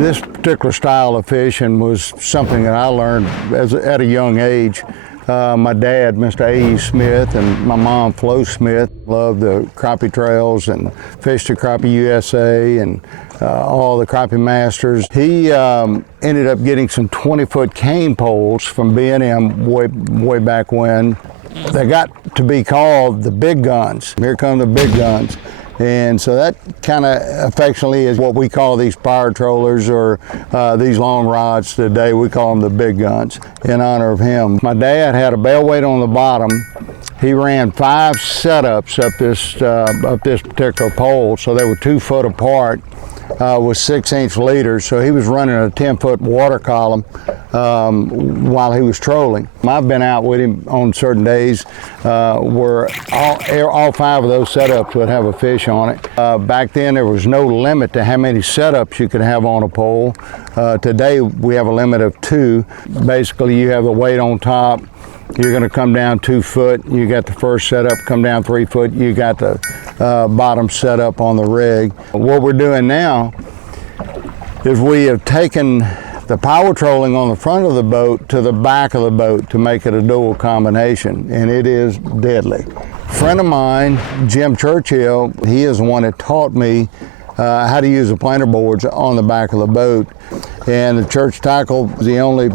This particular style of fishing was something that I learned at a young age. My dad, Mr. A.E. Smith, and my mom, Flo Smith, loved the crappie trails and fished the Crappie USA and all the crappie masters. He ended up getting some 20-foot cane poles from B&M way back when. They got to be called the big guns. Here come the big guns. And so that kind of affectionately is what we call these power trollers, or these long rods today. We call them the big guns in honor of him. My dad had a bail weight on the bottom. He ran 5 setups up this particular pole, so they were 2 foot apart with 6-inch leaders. So he was running a 10-foot water column while he was trolling. I've been out with him on certain days where all 5 of those setups would have a fish on it. Back then there was no limit to how many setups you could have on a pole. Today we have a limit of 2. Basically you have the weight on top. You're going to come down 2 foot. You got the first setup, come down 3 foot. You got the bottom setup on the rig. What we're doing now is we have taken the power trolling on the front of the boat to the back of the boat to make it a dual combination, and it is deadly. A friend of mine, Jim Churchill, he is the one that taught me how to use the planer boards on the back of the boat. And the Church Tackle is the only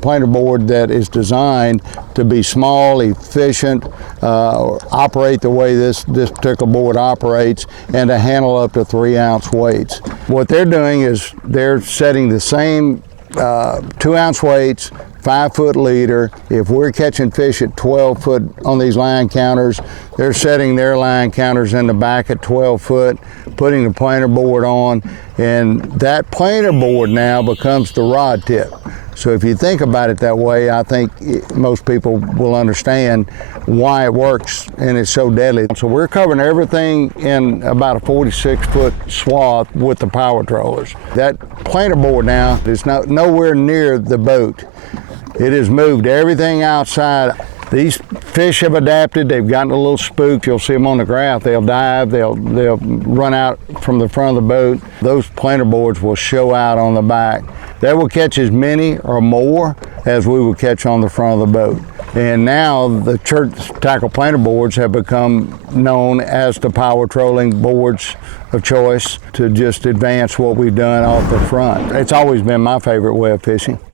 planer board that is designed to be small, efficient, operate the way this particular board operates, and to handle up to 3-ounce weights. What they're doing is they're setting the same 2-ounce weights, 5-foot leader. If we're catching fish at 12 foot on these line counters, they're setting their line counters in the back at 12 foot, putting the planer board on, and that planer board now becomes the rod tip. So if you think about it that way, I think most people will understand why it works and it's so deadly. So we're covering everything in about a 46-foot swath with the power trollers. That planer board now is nowhere near the boat. It has moved everything outside. These fish have adapted. They've gotten a little spooked. You'll see them on the graph. They'll dive. They'll run out from the front of the boat. Those planer boards will show out on the back. They will catch as many or more as we will catch on the front of the boat. And now the Church Tackle planer boards have become known as the power trolling boards of choice to just advance what we've done off the front. It's always been my favorite way of fishing.